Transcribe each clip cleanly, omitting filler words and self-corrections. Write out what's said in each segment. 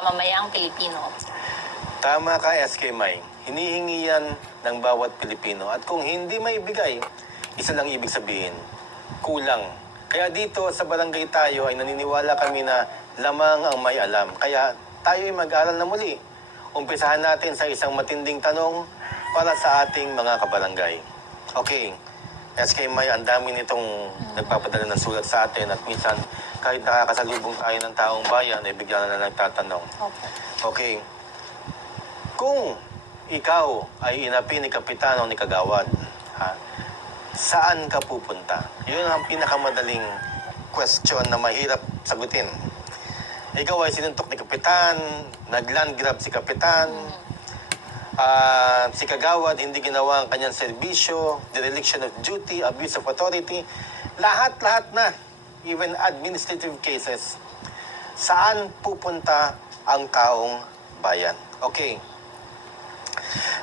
Mamamayang Pilipino. Tama ka, SK May. Hinihingi yan ng bawat Pilipino. At kung hindi may bigay, isa lang ibig sabihin, kulang. Kaya dito sa barangay tayo ay naniniwala kami na lamang ang may alam. Kaya tayo ay mag-aral na muli. Umpisahan natin sa isang matinding tanong para sa ating mga kabarangay. Okay, SK May, ang dami nitong nagpapadala ng sulat sa atin at minsan kahit nakakasalubong tayo ng taong bayan, ay bigla na nagtatanong. Okay. Kung ikaw ay inapi ni Kapitan o ni Kagawad, saan ka pupunta? Yun ang pinakamadaling question na mahirap sagutin. Ikaw ay sinuntok ni Kapitan, nag-land grab si Kapitan, si Kagawad hindi ginawa ang kanyang serbisyo, dereliction of duty, abuse of authority, lahat-lahat na, even administrative cases. Saan pupunta ang taong bayan? Okay.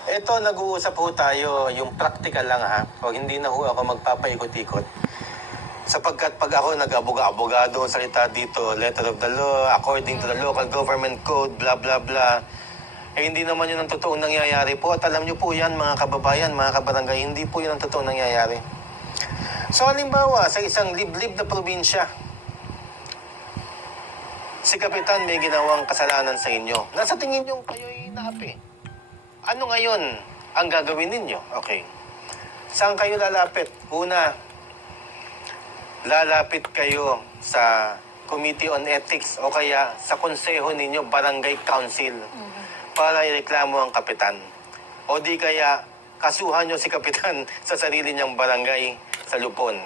Ito, nag-uusap ho tayo, yung practical lang ha. Huwag hindi na ho ako magpapaikot-ikot. Sapagkat pag ako nag-abogado, salita dito, letter of the law, according to the local government code, blah, blah, blah. Eh, hindi naman yun ang totoong nangyayari po. At alam nyo po yan, mga kababayan, mga kabarangay, hindi po yun ang totoong nangyayari. So, halimbawa, sa isang liblib na probinsya, si Kapitan may ginawang kasalanan sa inyo. Nasa tingin nyo kayo'y naapi. Ano ngayon ang gagawin ninyo? Okay. Saan kayo lalapit? Una, lalapit kayo sa Committee on Ethics o kaya sa konseho ninyo, Barangay Council, para ireklamo ang Kapitan. O di kaya kasuhan nyo si Kapitan sa sarili niyang barangay sa Lupon.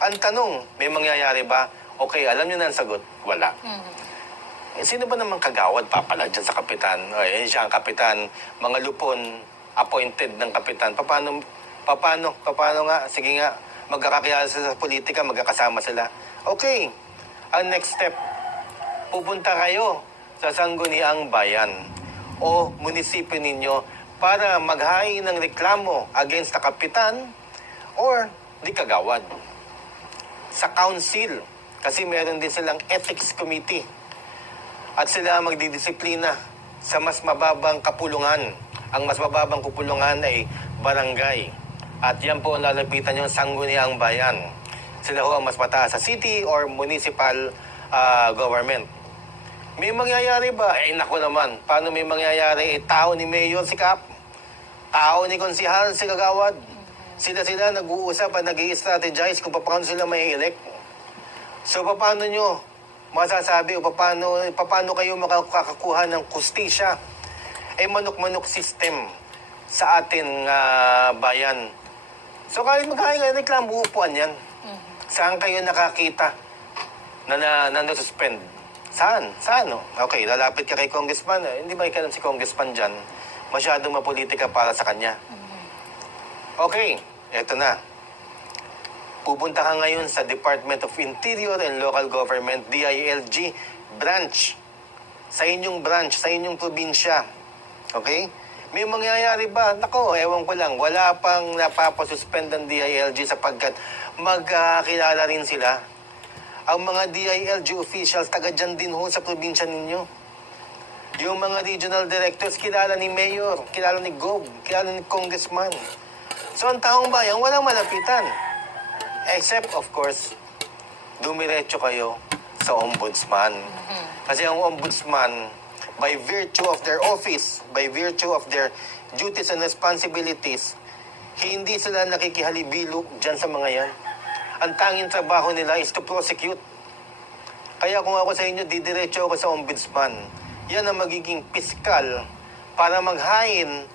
Ang tanong, may mangyayari ba? Okay, alam nyo na ang sagot. Wala. Eh, sino ba naman kagawad papala dyan sa Kapitan? Eh, siya ang Kapitan. Mga Lupon, appointed ng Kapitan. Paano nga? Sige nga, magkakakilala sila sa politika, magkakasama sila. Okay, ang next step, pupunta kayo sa Sangguniang Bayan o munisipyo ninyo para maghain ng reklamo against the Kapitan or di kagawad. Sa council, kasi meron din silang ethics committee at sila magdidisiplina sa mas mababang kapulungan. Ang mas mababang kapulungan ay barangay. At yan po ang lalapitan yung Sangguniang Bayan. Sila ho ang mas mataas sa city or municipal government. May mangyayari ba? Eh, naku naman. Paano may mangyayari? Tao ni Mayor si Kap. Tao ni Konsihal si Kagawad. Sila nag-uusap at nag-i-strategize kung paano sila may elect. So, paano nyo masasabi o paano kayo makakakuha ng kustisya? Eh, manok-manok system sa ating bayan. So, kahit magkakareklamo, uupuan yan. Saan kayo nakakita na nasuspend? Saan? No? Okay, lalapit ka kay Congressman. Hindi ba ikaw si Congressman dyan? Masyadong mapolitika para sa kanya. Okay, eto na. Pupunta ka ngayon sa Department of Interior and Local Government, DILG branch. Sa inyong branch, sa inyong probinsya. Okay? May mangyayari ba? Nako, ewan ko lang. Wala pang napapasuspend ng DILG sapagkat magkakilala rin sila. Ang mga DILG officials, taga dyan din ho sa probinsya ninyo. Yung mga regional directors, kilala ni Mayor, kilala ni Gob, kilala ni Congressman. So, ang taong bayan, walang malapitan. Except, of course, dumiretso kayo sa ombudsman. Kasi ang ombudsman, by virtue of their office, by virtue of their duties and responsibilities, hindi sila nakikihalibilo dyan sa mga yan. Ang tanging trabaho nila is to prosecute. Kaya kung ako sa inyo, didiretso ako sa ombudsman. Yan ang magiging piskal para maghain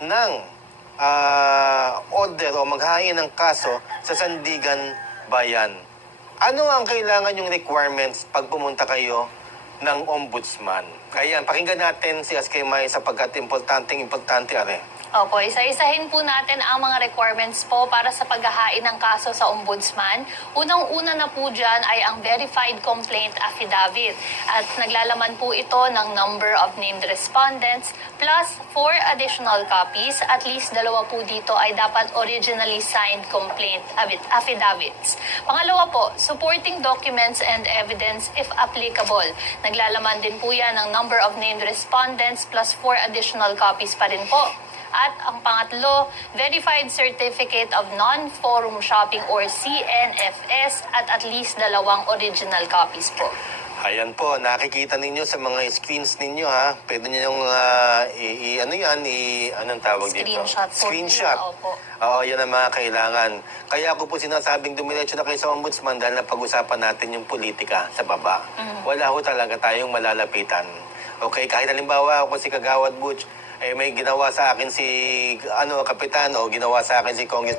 ng order o maghain ng kaso sa Sandigan Bayan. Ano ang kailangan yung requirements pag pumunta kayo ng ombudsman? Kaya pakinggan natin si SK May sapagkat importante are. Opo, isa-isahin po natin ang mga requirements po para sa paghahain ng kaso sa ombudsman. Unang-una na po dyan ay ang verified complaint affidavit. At naglalaman po ito ng number of named respondents plus 4 additional copies. At least 2 po dito ay dapat originally signed complaint affidavits. Pangalawa po, supporting documents and evidence if applicable. Naglalaman din po yan ng number of named respondents plus 4 additional copies pa rin po. At ang pangatlo, Verified Certificate of Non-Forum Shopping or CNFS at least 2 original copies po. Ayan po, nakikita ninyo sa mga screens ninyo ha. Pwede niyo yung anong tawag dito? Screenshot po. Screenshot. Opo. Oo, yan ang mga kailangan. Kaya ako po sinasabing dumiretso na kayo sa ombudsman dahil napag-usapan natin yung politika sa baba. Wala ho talaga tayong malalapitan. Okay, kahit halimbawa ako si Kagawad Butch, may ginawa sa akin si kapitan o ginawa sa akin si Congress